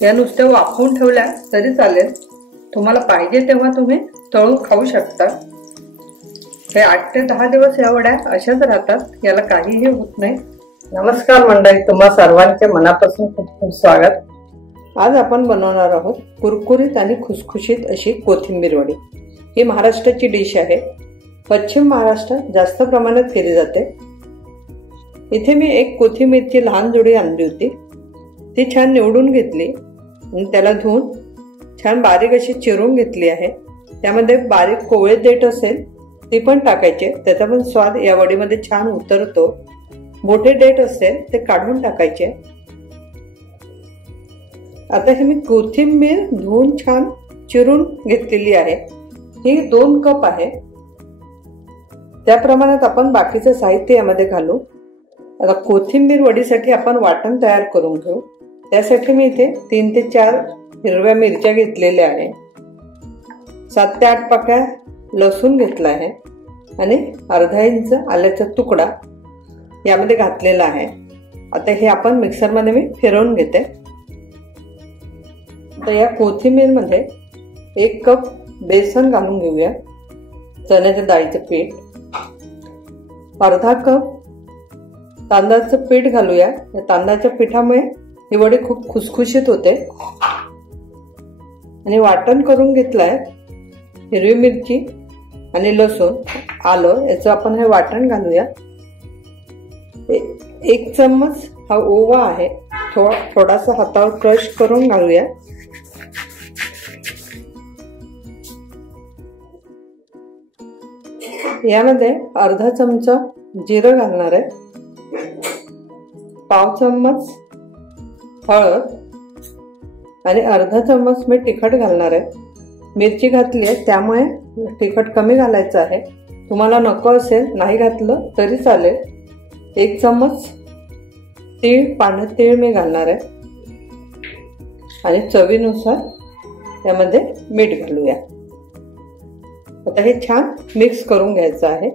या नुसत्या वाफवून ठेवल्या तरी चालेल, तुम्हाला पाहिजे तेव्हा तुम्ही तळून खाऊ शकता। हे 8 ते 10 दिवस या वड्या अशाच राहतात, याला काहीही होत नाही। नमस्कार मंडळी, तुम्हा सर्वांचे मनापासून खूप खूप स्वागत। आज आपण बनवणार आहोत कुरकुरीत आणि खुसखुशीत अशी कोथिंबीर वडी। ही महाराष्ट्राची डिश आहे, पश्चिम महाराष्ट्रात जास्त प्रमाणात केली जाते। इथे मी एक कोथिंबीरची लहान जोडी आणली होती, ती छान निवडून घेतली आणि त्याला धुवून छान बारीक अशी चिरून घेतली आहे। त्यामध्ये बारीक कोवळे देठ असेल ती पण टाकायचे, त्याचा पण स्वाद या वडीमध्ये छान उतरतो। मोठे देठ असेल ते काढून टाकायचे। आता हे मी कोथिंबीर धुवून छान चिरून घेतलेली आहे, ही 2 कप आहे। त्या प्रमाणात आपण बाकीचे साहित्य यामध्ये घालू। आता कोथिंबीर वडीसाठी आपण वाटण तयार करून घेऊ। त्यासाठी मी इथे 3 ते 4 हिरव्या मिरच्या घेतलेल्या आहे, 7 ते 8 पाकळ्या लसूण घेतला आहे आणि अर्धा इंच आल्याचा तुकडा यामध्ये घातलेला आहे। आता हे आपण मिक्सर मध्ये मी फिरवून घेते। आता या कोथिंबीर मध्ये 1 कप बेसन घालून घेऊया, चण्याच्या डाळीचे पीठ, अर्धा कप तांदळाचं पीठ घालूया। या तांदळाच्या पिठामुळे ही वडी खूप खुसखुशीत होते। आणि वाटण करून घेतलंय हिरवी मिरची आणि लसूण, आलं, याचं आपण हे वाटण घालूया। 1 चम्मच हा ओवा आहे, थोडासा हातावर क्रश करून घालूया। यामध्ये अर्धा चमचा जिरं घालणार आहे, पाव चम्मच हळद आणि अर्धा चम्मच मी तिखट घालणार आहे। मिरची घातली आहे त्यामुळे तिखट कमी घालायचं आहे, तुम्हाला नको असेल नाही घातलं तरी चालेल। 1 चम्मच तीळ, पांढरे तीळ मी घालणार आहे आणि चवीनुसार यामध्ये मीठ घालूया। आता हे छान मिक्स करून घ्यायचं आहे।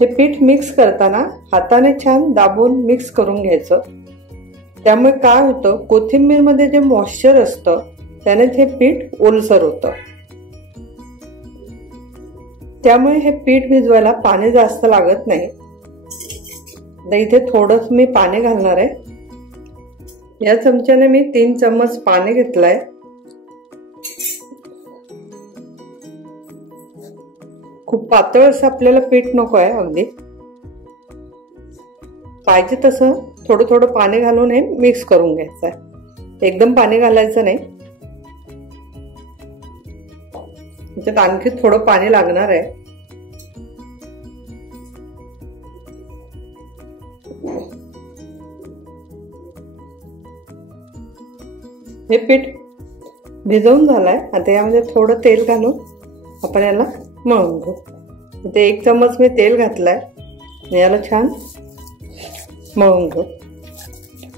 हे पीठ मिक्स करताना हाताने छान दाबून मिक्स करून घ्यायचं, त्यामुळे काय होतं, कोथिंबीर मध्ये जे मॉइश्चर असतं त्याने हे पीठ ओलसर होतं। त्यामुळे हे पीठ भिजवायला पाणी जास्त लागत नाही। इथे थोडंच मी पाणी घालणार आहे। या चमच्याने मी 3 चम्मच पाणी घेतलंय। खूप पातळ असं आपल्याला पीठ नको आहे, अगदी पाहिजे तसं थोडं थोडं पाणी घालून हे मिक्स करून घ्यायचं आहे, एकदम पाणी घालायचं नाही। त्याच्यात आणखी थोडं पाणी लागणार आहे। हे पीठ भिजवून झालंय। आता यामध्ये थोडं तेल घालून आपण याला मळून घेऊ। इथे 1 चम्मच मी तेल घातलंय, याला छान मळून घेऊ।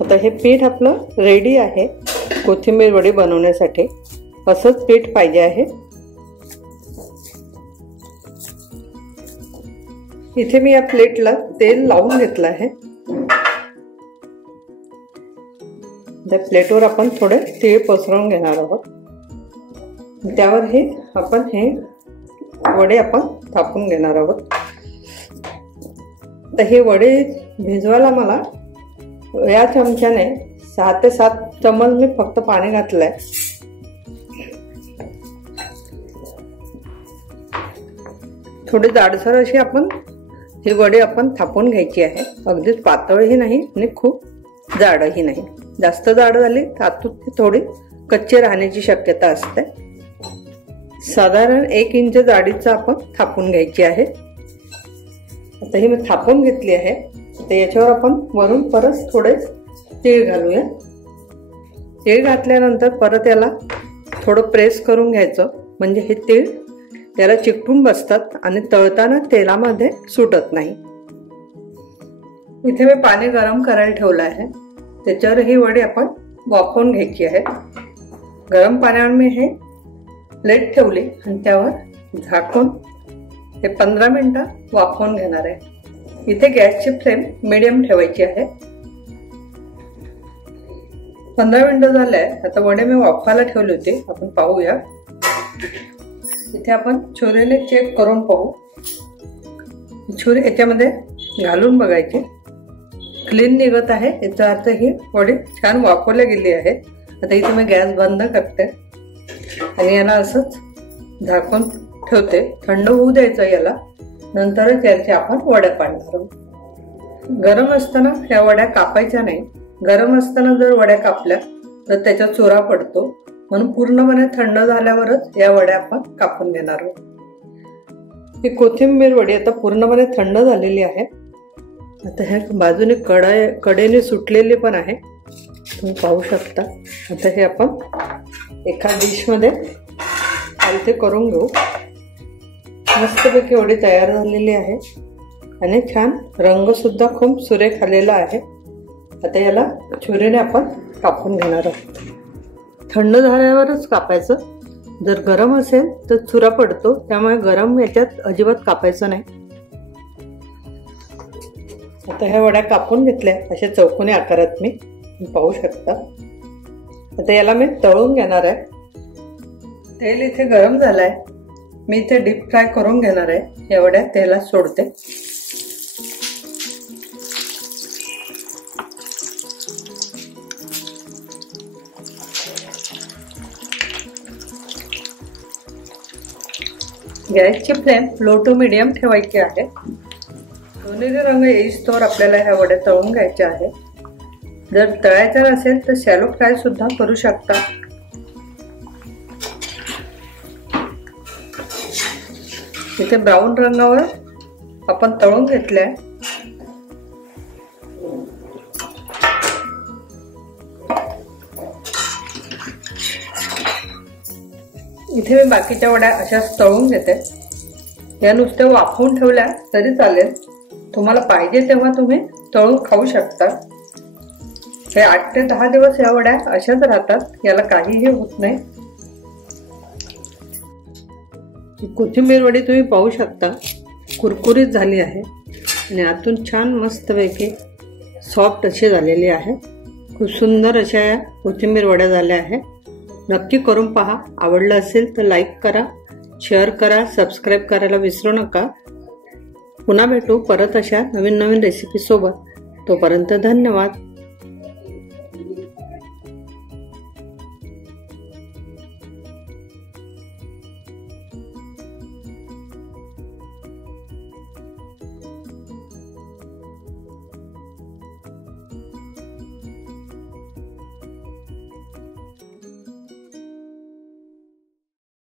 आता हे पीठ आपलं रेडी आहे कोथिंबीर वडी बनवण्यासाठी, असंच पीठ पाहिजे आहे। इथे मी या प्लेटला तेल लावून घेतलं आहे। त्या प्लेटवर आपण थोडे तीळ पसरवून घेणार आहोत, त्यावर हे आपण हे वडे आपण थापून घेणार आहोत। तर हे वडे भिजवायला मला या चमच्याने 6 ते 7 चम्मच मी फक्त पाणी घातलंय। थोडी जाडसर अशी आपण ही वडे आपण थापून घ्यायची आहे, अगदीच पातळही नाही आणि खूप जाडही नाही। जास्त जाड झाली तर आतून ती थोडी कच्ची राहण्याची शक्यता असते। साधारण 1 इंच जाडीचं आपण थापून घ्यायची आहे। आता ही मी थापून घेतली आहे, तर याच्यावर आपण वरून परत थोडे तीळ घालूया। तीळ घातल्यानंतर परत याला थोडं प्रेस करून घ्यायचं, म्हणजे हे तीळ त्याला चिकटून बसतात आणि तळताना तेलामध्ये सुटत नाही। इथे मी पाणी गरम करायला ठेवलं आहे, त्याच्यावर ही वडी आपण वाफवून घ्यायची आहे। गरम पाण्यावर मी हे प्लेट ठेवली आणि त्यावर झाकून हे 15 मिनिटं वाफवून घेणार आहे। इथे गॅसची फ्लेम मीडियम ठेवायची आहे। 15 मिनिटं झाले. आता वडे मी वाफायला ठेवले होते, आपण पाहूया. इथे आपण छुरीने चेक करून पाहू. छुरी याच्यामध्ये घालून बघायची, क्लीन निघत आहे, याचा अर्थ ही वडी छान वाफवली गेली आहे. आता इथे मी गॅस बंद करते आणि याला असंच झाकून ठेवते. थंड होऊ द्यायचं याला, नंतरच याचे आपण वड्या पाडणार आहोत. गरम असताना या वड्या कापायच्या नाही. गरम असताना जर वड्या कापल्या तर त्याचा चुरा पडतो, म्हणून पूर्णपणे थंड झाल्यावरच या वड्या आपण कापून घेणार आहोत. ही कोथिंबीर वडी आता पूर्णपणे थंड झालेली आहे. आता ह्या बाजूने कडेने सुटलेली पण आहे, तुम्ही पाहू शकता. आता हे आपण एका डिशमध्ये आलते करून घेऊ. मस्तपैकी वडी तयार झालेली आहे आणि छान रंग सुद्धा खूप सुरेख आलेला आहे. आता याला छुरीने आपण कापून घेणार आहोत. थंड झाल्यावरच कापायचं. जर गरम असेल तर चुरा पडतो, त्यामुळे गरम याच्यात अजिबात कापायचं नाही. आता ह्या वड्या कापून घेतल्या अशा चौकोनी आकारात, मी पाहू शकता. आता याला मी तळून घेणार आहे. तेल इथे गरम झालंय, मी इथे डीप फ्राय करून घेणार आहे. या वड्या तेलात सोडते. गॅसची फ्लेम लो टू मीडियम ठेवायची आहे. सोनेरी रंग येईस्तोवर आपल्याला ह्या वड्या तळून घ्यायच्या आहे. जर तळायचा नसेल तर शॅलो फ्राय सुद्धा करू शकता. इथे ब्राऊन रंगावर आपण तळून घेतल्या. इथे मी बाकीच्या वड्या अशाच तळून घेते. या नुसत्या वाफवून ठेवल्या तरी चालेल. तुम्हाला पाहिजे तेव्हा तुम्ही तळून खाऊ शकता. हे 8 ते 10 दिवस या वड्या अशाच राहतात, याला काहीही होत नाही. कोथिंबीर वडी तुम्ही पाहू शकता, कुरकुरीत झाली आहे आणि आतून छान मस्तपैकी सॉफ्ट अशी झालेली आहे. खूप सुंदर अशा या कोथिंबीर वड्या झाल्या आहेत. नक्की करून पहा. आवडलं असेल तर लाईक करा, शेअर करा, सबस्क्राईब करायला विसरू नका. पुन्हा भेटू परत अशा नवीन रेसिपी सोबत. तोपर्यंत धन्यवाद.